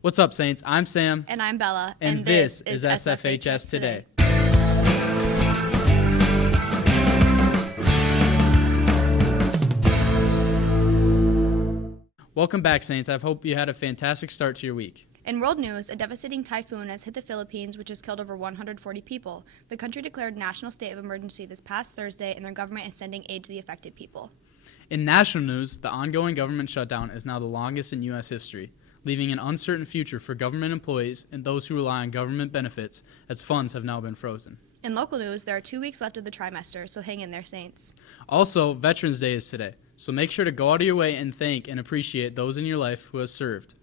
What's up, Saints? I'm Sam. And I'm Bella. And this is SFHS Today. Welcome back, Saints. I hope you had a fantastic start to your week. In world news, a devastating typhoon has hit the Philippines, which has killed over 140 people. The country declared a national state of emergency this past Thursday, and their government is sending aid to the affected people. In national news, the ongoing government shutdown is now the longest in U.S. history, leaving an uncertain future for government employees and those who rely on government benefits, as funds have now been frozen. In local news, there are 2 weeks left of the trimester, so hang in there, Saints. Also, Veterans Day is today, so make sure to go out of your way and thank and appreciate those in your life who have served.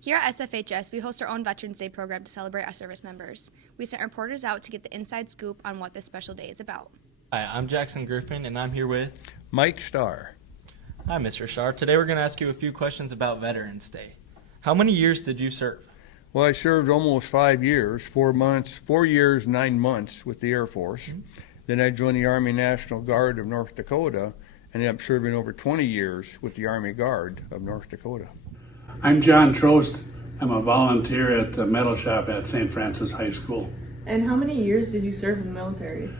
Here at SFHS, we host our own Veterans Day program to celebrate our service members. We sent reporters out to get the inside scoop on what this special day is about. Hi, I'm Jackson Griffin, and I'm here with Mike Starr. Hi, Mr. Starr. Today we're going to ask you a few questions about Veterans Day. How many years did you serve? Well, I served almost 5 years, 4 years, 9 months with the Air Force. Then I joined the Army National Guard of North Dakota, and ended up serving over 20 years with the Army Guard of North Dakota. I'm John Trost. I'm a volunteer at the metal shop at St. Francis High School. And how many years did you serve in the military?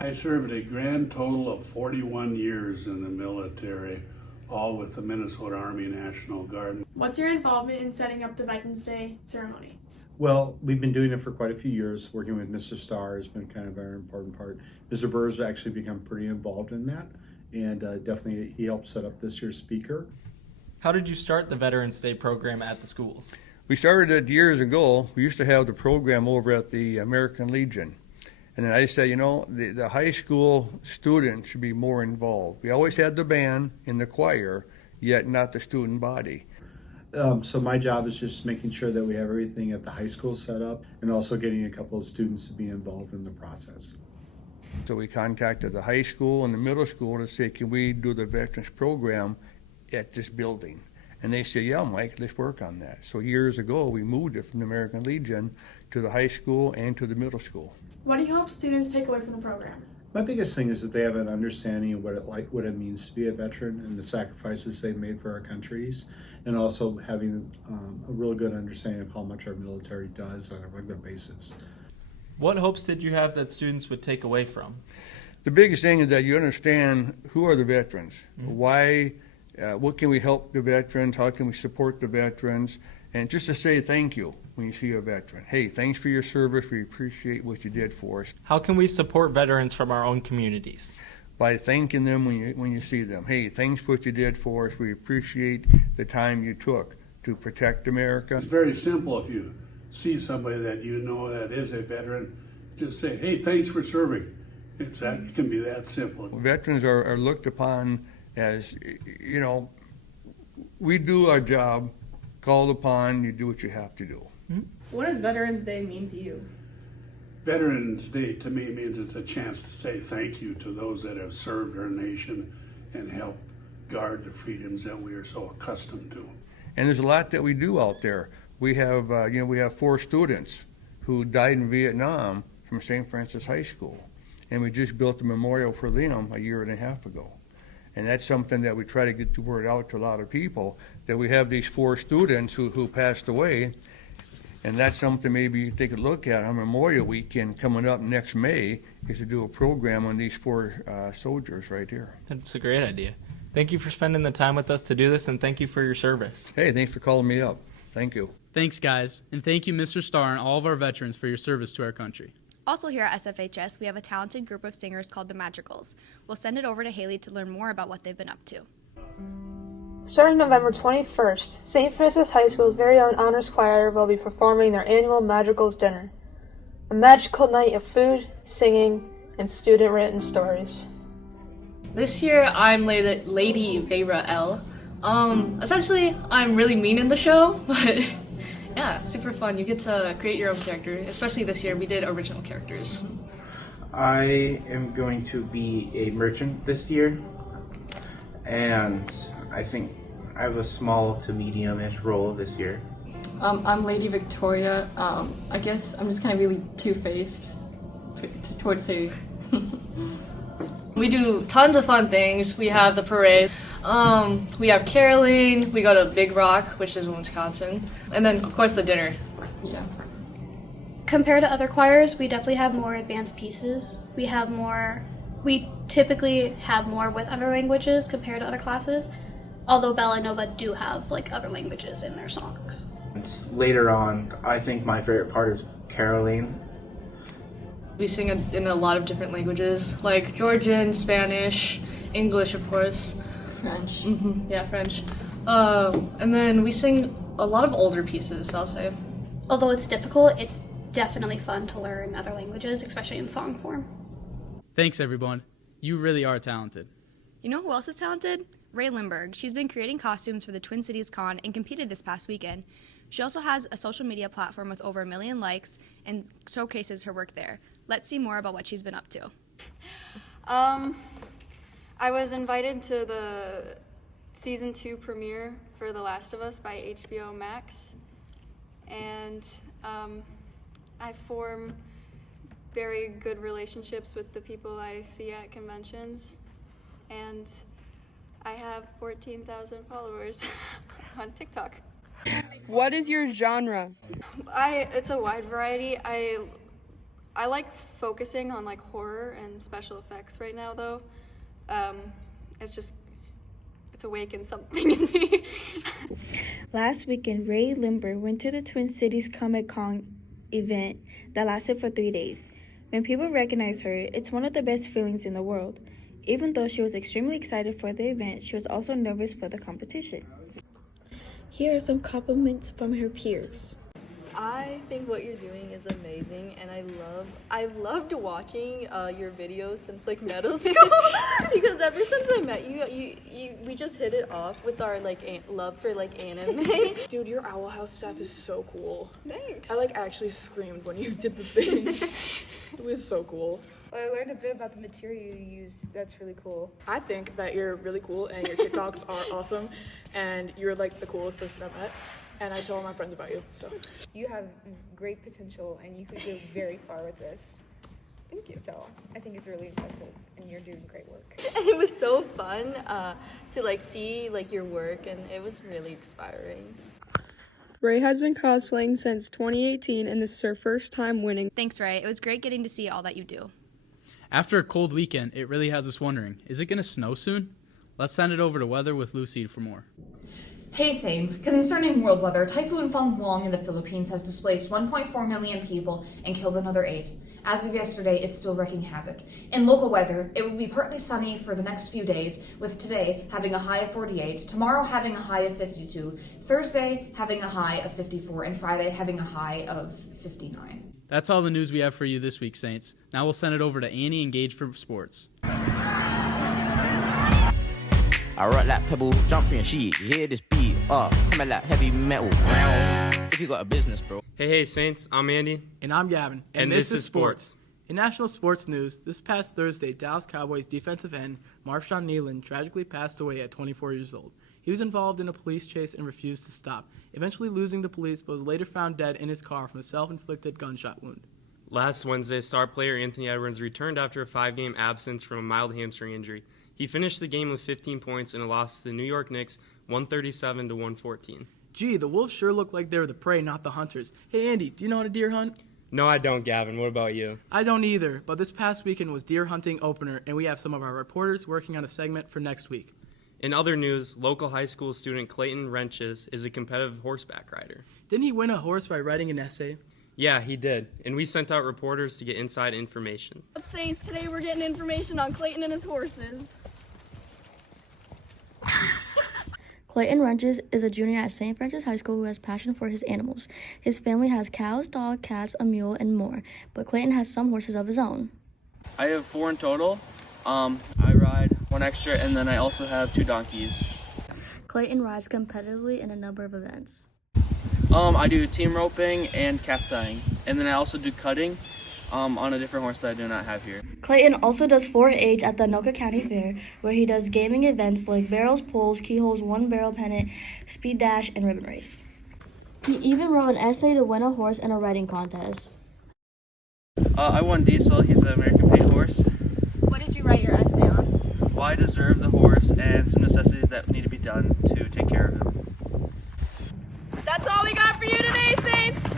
I served a grand total of 41 years in the military, all with the Minnesota Army National Guard. What's your involvement in setting up the Veterans Day ceremony? Well, we've been doing it for quite a few years. Working with Mr. Starr has been kind of an important part. Mr. Burr's actually become pretty involved in that, and definitely he helped set up this year's speaker. How did you start the Veterans Day program at the schools? We started it years ago. We used to have the program over at the American Legion. And then I said, the high school students should be more involved. We always had the band and the choir, yet not the student body. So my job is just making sure that we have everything at the high school set up, and also getting a couple of students to be involved in the process. So we contacted the high school and the middle school to say, can we do the veterans program at this building? And they said, yeah, Mike, let's work on that. So years ago, we moved it from the American Legion to the high school and to the middle school. What do you hope students take away from the program? My biggest thing is that they have an understanding of what it means to be a veteran and the sacrifices they've made for our countries, and also having a real good understanding of how much our military does on a regular basis. What hopes did you have that students would take away from? The biggest thing is that you understand who are the veterans, why, what can we help the veterans, how can we support the veterans, and just to say thank you when you see a veteran. Hey, thanks for your service. We appreciate what you did for us. How can we support veterans from our own communities? By thanking them when you see them. Hey, thanks for what you did for us. We appreciate the time you took to protect America. It's very simple. If you see somebody that you know that is a veteran, just say, hey, thanks for serving. It can be that simple. Veterans are looked upon as, we do our job, called upon, you do what you have to do. What does Veterans Day mean to you? Veterans Day to me means it's a chance to say thank you to those that have served our nation and helped guard the freedoms that we are so accustomed to. And there's a lot that we do out there. We have, we have 4 students who died in Vietnam from St. Francis High School, and we just built a memorial for them a year and a half ago. And that's something that we try to get the word out to a lot of people, that we have these 4 students who passed away. And that's something maybe you take a look at on Memorial Weekend coming up next May, is to do a program on these 4 soldiers right here. That's a great idea. Thank you for spending the time with us to do this, and thank you for your service. Hey, thanks for calling me up. Thank you. Thanks, guys. And thank you, Mr. Starr, and all of our veterans for your service to our country. Also here at SFHS, we have a talented group of singers called the Madrigals. We'll send it over to Haley to learn more about what they've been up to. Starting November 21st, St. Francis High School's very own Honors Choir will be performing their annual Madrigals Dinner, a magical night of food, singing, and student-written stories. This year, I'm Lady Vera L. Essentially, I'm really mean in the show, but yeah, super fun. You get to create your own character, especially this year. We did original characters. I am going to be a merchant this year, and I think I have a small to medium-ish role this year. I'm Lady Victoria. I guess I'm just kind of really two-faced towards Sadie. We do tons of fun things. We have the parade. We have caroling. We go to Big Rock, which is in Wisconsin. And then, of course, the dinner. Yeah. Compared to other choirs, we definitely have more advanced pieces. We typically have more with other languages compared to other classes, although Bella and Nova do have like other languages in their songs. Later on, I think my favorite part is caroling. We sing in a lot of different languages, like Georgian, Spanish, English, of course. French. Yeah, French. And then we sing a lot of older pieces, I'll say. Although it's difficult, it's definitely fun to learn other languages, especially in song form. Thanks, everyone. You really are talented. You know who else is talented? Ray Lindbergh. She's been creating costumes for the Twin Cities Con and competed this past weekend. She also has a social media platform with over 1 million likes and showcases her work there. Let's see more about what she's been up to. I was invited to the season 2 premiere for The Last of Us by HBO Max, and I form very good relationships with the people I see at conventions, and I have 14,000 followers on TikTok. What is your genre? It's a wide variety. I like focusing on like horror and special effects right now, though. It's awakened something in me. Last weekend, Ray Lindbergh went to the Twin Cities Comic-Con event that lasted for 3 days. When people recognize her, it's one of the best feelings in the world. Even though she was extremely excited for the event, she was also nervous for the competition. Here are some compliments from her peers. I think what you're doing is amazing, and I loved watching your videos since like middle school because ever since I met you, we just hit it off with our like love for like anime. Dude, your Owl House stuff is so cool. Thanks. I like actually screamed when you did the thing. It was so cool. Well, I learned a bit about the material you use. That's really cool. I think that you're really cool and your TikToks are awesome, and you're like the coolest person I've met. And I tell all my friends about you, so. You have great potential, and you could go very far with this. Thank you. So I think it's really impressive, and you're doing great work. And it was so fun to like see like your work, and it was really inspiring. Ray has been cosplaying since 2018, and this is her first time winning. Thanks, Ray. It was great getting to see all that you do. After a cold weekend, it really has us wondering, is it going to snow soon? Let's send it over to Weather with Lucy for more. Hey Saints, concerning world weather, Typhoon Fangwang in the Philippines has displaced 1.4 million people and killed another 8. As of yesterday, it's still wreaking havoc. In local weather, it will be partly sunny for the next few days, with today having a high of 48, tomorrow having a high of 52, Thursday having a high of 54, and Friday having a high of 59. That's all the news we have for you this week, Saints. Now we'll send it over to Annie and Gage for sports. I rock like pebble, jump from your sheet. You hear this beat, coming like heavy metal. If you got a business, bro. Hey, Saints, I'm Andy. And I'm Gavin. And this is Sports. In national sports news, this past Thursday, Dallas Cowboys defensive end Marshawn Nealon tragically passed away at 24 years old. He was involved in a police chase and refused to stop, eventually losing the police, but was later found dead in his car from a self-inflicted gunshot wound. Last Wednesday, star player Anthony Edwards returned after a 5-game absence from a mild hamstring injury. He finished the game with 15 points in a loss to the New York Knicks, 137-114. Gee, the Wolves sure look like they're the prey, not the hunters. Hey, Andy, do you know how to deer hunt? No, I don't, Gavin. What about you? I don't either, but this past weekend was deer hunting opener, and we have some of our reporters working on a segment for next week. In other news, local high school student Clayton Wrenches is a competitive horseback rider. Didn't he win a horse by writing an essay? Yeah, he did, and we sent out reporters to get inside information. Saints, today we're getting information on Clayton and his horses. Clayton Wrenches is a junior at St. Francis High School who has passion for his animals. His family has cows, dogs, cats, a mule, and more, but Clayton has some horses of his own. I have 4 in total. I ride 1 extra, and then I also have 2 donkeys. Clayton rides competitively in a number of events. I do team roping and calf tying, and then I also do cutting on a different horse that I do not have here. Clayton also does 4-H at the Anoka County Fair, where he does gaming events like barrels, pulls, keyholes, 1-barrel pennant, speed dash, and ribbon race. He even wrote an essay to win a horse in a writing contest. I won Diesel. He's an American paid horse. What did you write your essay on? why I deserve the horse and some necessities that need to be done to take care of him. That's all we got for you today, Saints!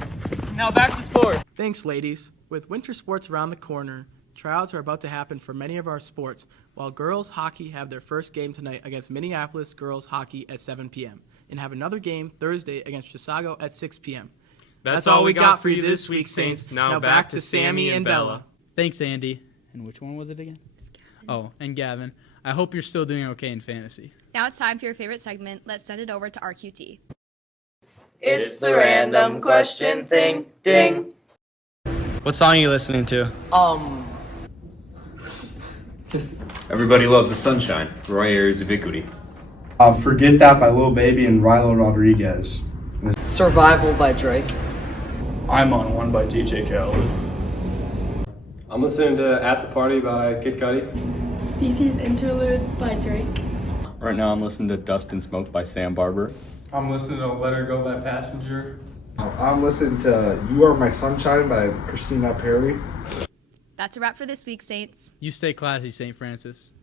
Now back to sport. Thanks, ladies. With winter sports around the corner, tryouts are about to happen for many of our sports, while girls hockey have their first game tonight against Minneapolis girls hockey at 7 p.m. and have another game Thursday against Chisago at 6 p.m. That's all we got for you this week, Saints. Now back to Sammy and Bella. Thanks, Andy. And which one was it again? Oh, and Gavin. I hope you're still doing okay in fantasy. Now it's time for your favorite segment. Let's send it over to RQT. It's the random question thing. Ding. What song are you listening to? Everybody loves the sunshine. Roy Ayers Ubiquity. Forget That by Lil Baby and Rilo Rodriguez. Survival by Drake. I'm on One by DJ Khaled. I'm listening to At the Party by Kid Cudi. CeCe's Interlude by Drake. Right now I'm listening to Dust and Smoke by Sam Barber. I'm listening to Let Her Go by Passenger. I'm listening to You Are My Sunshine by Christina Perri. That's a wrap for this week, Saints. You stay classy, St. Francis.